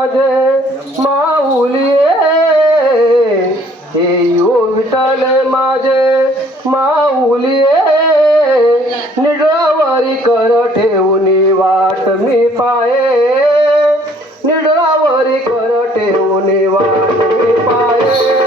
মাঝে মা हे এই অভিটালে माझे মা निडळावरी कर ठेवणी वाट मी पाये निडळावरी कर ठेवणी वाट मी पाये माझे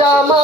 জামা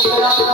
Thank you.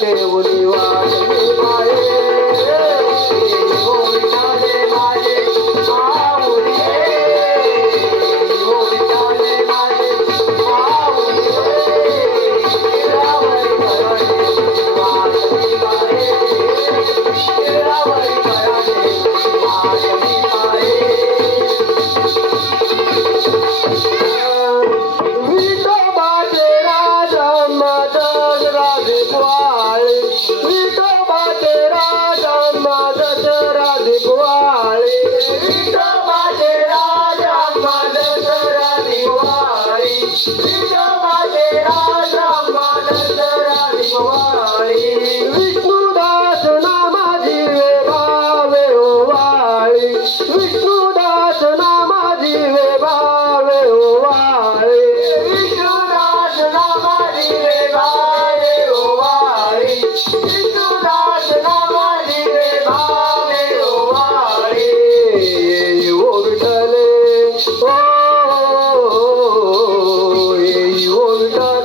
దేవుని వారి রাজা Oh,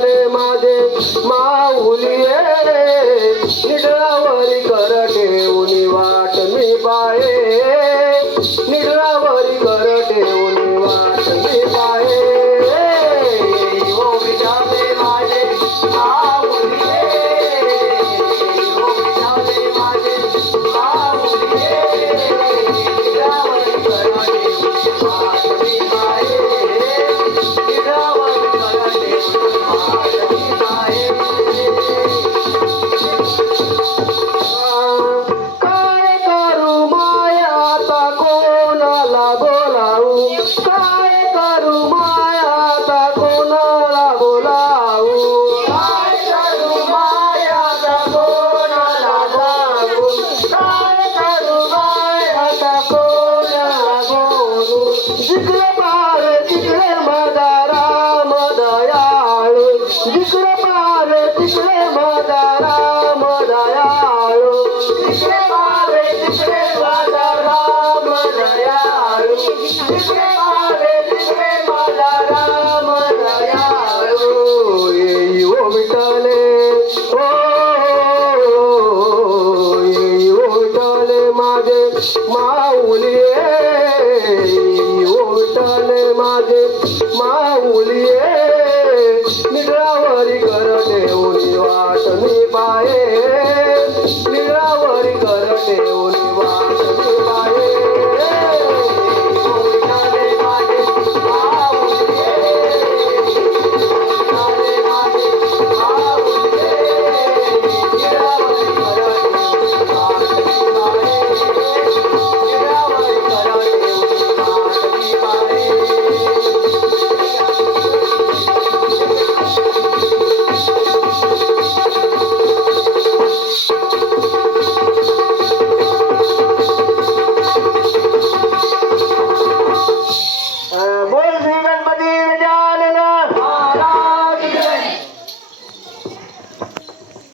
માઉલીએ ઓટલે માજે માઉલીએ નિરાવરી કરને ઓની વાત નિભાએ નિરાવરી કરને ઓની વાત